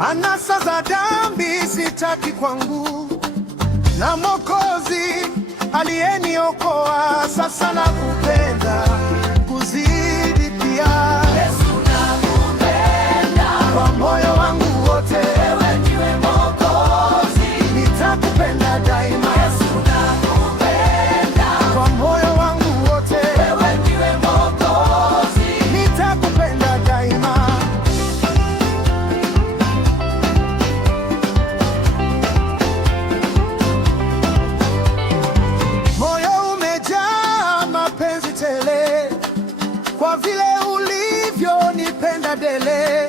Anasa za dhambi sitaki kwangu, na Mwokozi aliyeniokoa. Sasa nakupenda kuzidi pia. Yesu nakupenda kwa moyo wangu wote, wewe ndiwe Mwokozi. nitakupenda daima. Yesu nakupenda kwa moyo wangu wote, wewe ndiwe Mwokozi. nitakupenda daima. Moyo umejaa mapenzi tele, kwa vile ulivyonipenda dele.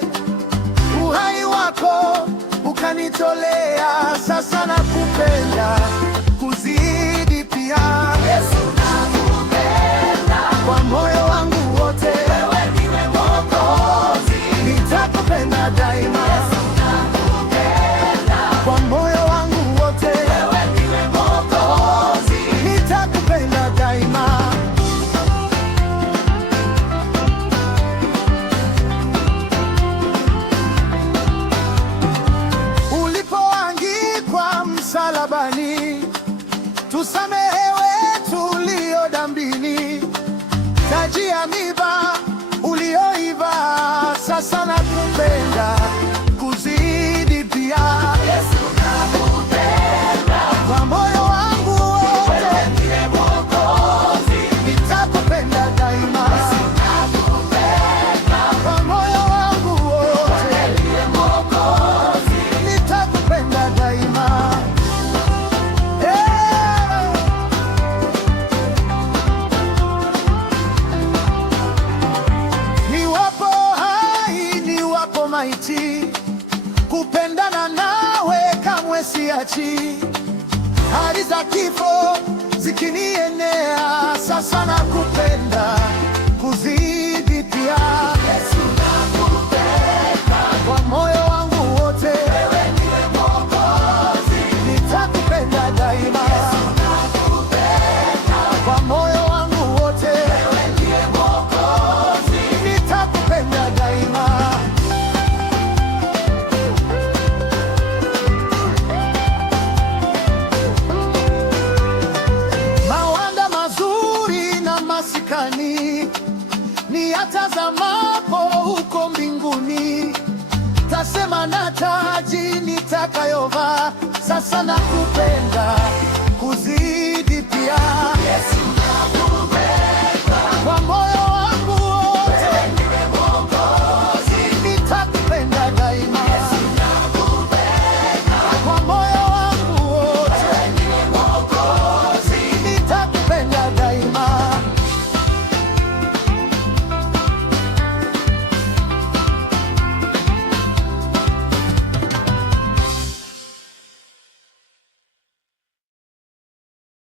Uhai wako ukanitolea, sasa nakupenda kuzidi pia. Yesu nakupenda kwa moyo wangu wote, wewe ndiwe Mwokozi. nitakupenda daima. Yesu nakupenda kwa moyo wangu wote, wewe ndiwe Mwokozi. nitakupenda daima. Ulipoangikwa msalabani, tusamehewe tulio dhambini. Taji ya miba ulioiva, sasa nakupenda kuzidi pia. Yesu nakupenda kwa moyo wangu wote, wewe ndiwe Mwokozi. nitakupenda daima. Nakupenda kwa moyo wangu wote, wewe ndiwe Mwokozi. nitakupenda daima. Niwapo hai, niwapo maiti, kupendana nawe kamwe siachi. Hali za kifo zikinienea, sasa nakupenda kuzidi pia. Yesu nakupenda kwa moyo wangu wote, wewe ndiwe Mwokozi. nitakupenda daima. Nakupenda kwa moyo wangu wote, wewe ndiwe Mwokozi. nitakupenda daima. Mawanda mazuri na masikani ni yatazamapo huko mbinguni, tasema na taji nitakayovaa. Sasa nakupenda